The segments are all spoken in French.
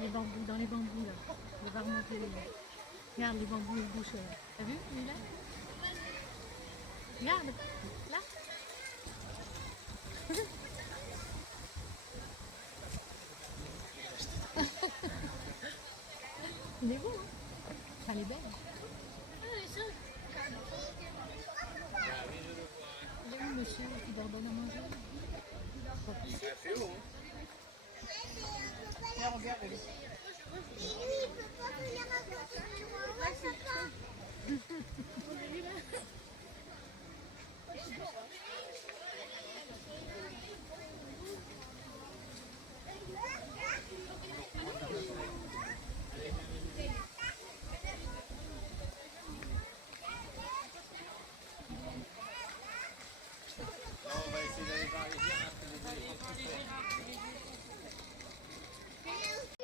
Les bambous, dans les bambous là. Il va remonter les... Regarde les bambous, ils bougent. T'as vu? Il est là. Regarde, là. Il est beau, hein? Enfin, elle est belle. Il est où, monsieur, qui leur donne à manger? Il fait haut, hein? Regarde, regarde, elle.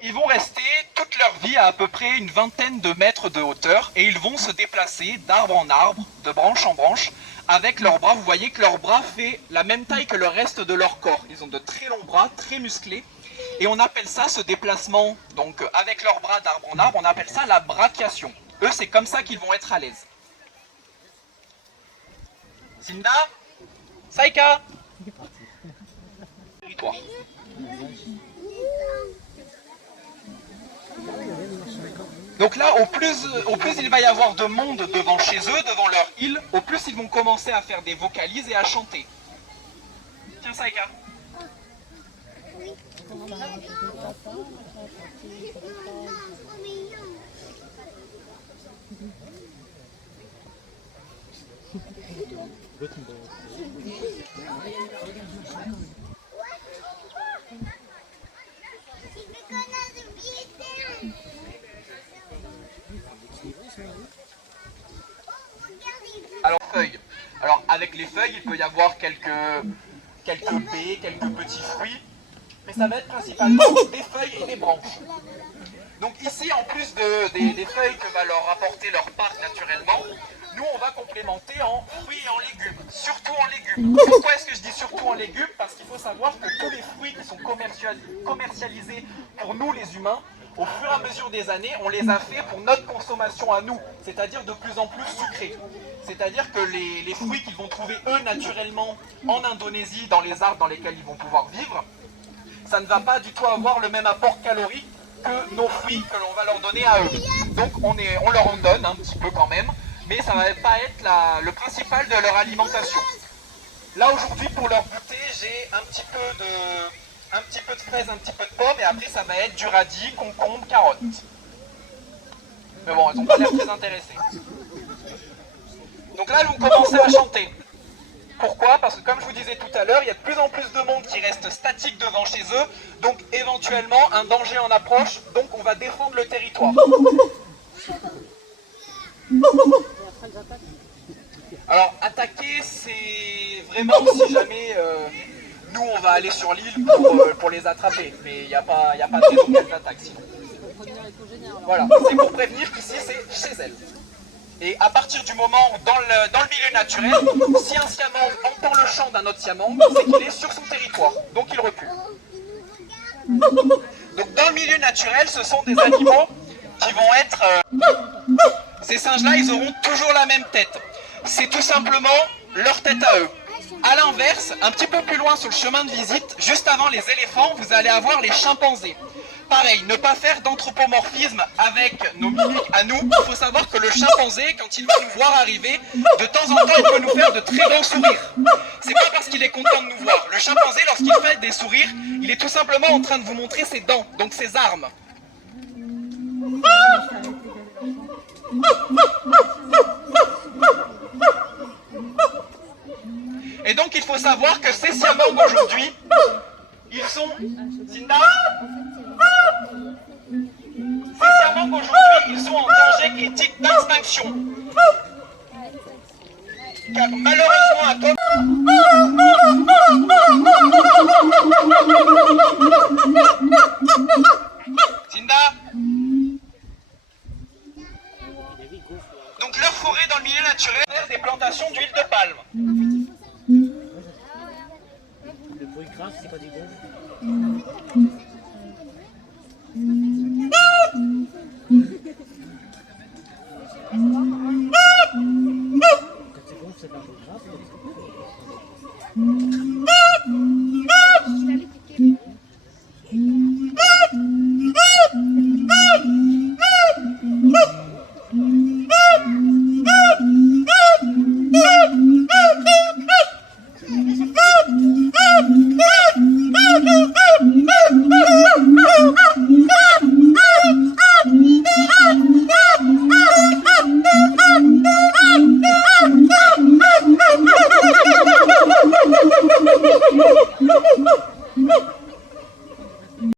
Ils vont rester toute leur vie à peu près une vingtaine de mètres de hauteur et ils vont se déplacer d'arbre en arbre, de branche en branche, avec leurs bras. Vous voyez que leur bras fait la même taille que le reste de leur corps. Ils ont de très longs bras, très musclés. Et on appelle ça, ce déplacement, donc avec leurs bras d'arbre en arbre, on appelle ça la brachiation. Eux, c'est comme ça qu'ils vont être à l'aise. Sinda, Saika. Territoire. Donc là, au plus il va y avoir de monde devant chez eux, devant leur île, au plus ils vont commencer à faire des vocalises et à chanter. Tiens, Saika. Alors, feuilles. Alors, avec les feuilles, il peut y avoir quelques baies, quelques petits fruits, mais ça va être principalement des feuilles et des branches. Donc ici, en plus des feuilles que va leur apporter leur parc naturellement, nous on va complémenter en fruits et en légumes, surtout en légumes. Pourquoi est-ce que je dis surtout en légumes? Parce qu'il faut savoir que tous les fruits qui sont commercialisés pour nous les humains, au fur et à mesure des années, on les a fait pour notre consommation à nous, c'est-à-dire de plus en plus sucrés. C'est-à-dire que les fruits qu'ils vont trouver eux naturellement en Indonésie, dans les arbres dans lesquels ils vont pouvoir vivre, ça ne va pas du tout avoir le même apport calorique que nos fruits que l'on va leur donner à eux. Donc on leur en donne un petit peu quand même, mais ça ne va pas être le principal de leur alimentation. Là aujourd'hui pour leur goûter, j'ai un petit peu de fraises, un petit peu de pommes, et après ça va être du radis, concombre, carottes. Mais bon, elles n'ont pas l'air très intéressées. Donc là elles vont commencer à chanter. Pourquoi? Parce que comme je vous disais tout à l'heure, il y a de plus en plus de monde qui reste statique devant chez eux, donc éventuellement un danger en approche, donc on va défendre le territoire. Alors attaquer, c'est vraiment si jamais nous on va aller sur l'île pour les attraper, mais il n'y a pas de raison qu'elles attaquent sinon. Voilà, c'est pour prévenir qu'ici c'est chez elles. Et à partir du moment où dans le milieu naturel, si un siamang entend le chant d'un autre siamang, c'est qu'il est sur son territoire, donc il recule. Donc dans le milieu naturel, ce sont des animaux qui vont être... Ces singes-là, ils auront toujours la même tête. C'est tout simplement leur tête à eux. A l'inverse, un petit peu plus loin sur le chemin de visite, juste avant les éléphants, vous allez avoir les chimpanzés. Pareil, ne pas faire d'anthropomorphisme avec nos mimiques à nous. Il faut savoir que le chimpanzé, quand il va nous voir arriver, de temps en temps, il peut nous faire de très grands sourires. C'est pas parce qu'il est content de nous voir. Le chimpanzé, lorsqu'il fait des sourires, il est tout simplement en train de vous montrer ses dents, donc ses armes. Et donc, il faut savoir que ces siamangs aujourd'hui, ils sont... Sinda ? Ces siamangs aujourd'hui, ils sont en danger critique d'extinction. Car malheureusement, à cause... Sinda ? Donc leur forêt dans le milieu naturel est des plantations d'huile de palme. Le bruit grave, c'est pas du gonfle. c'est pas très grave.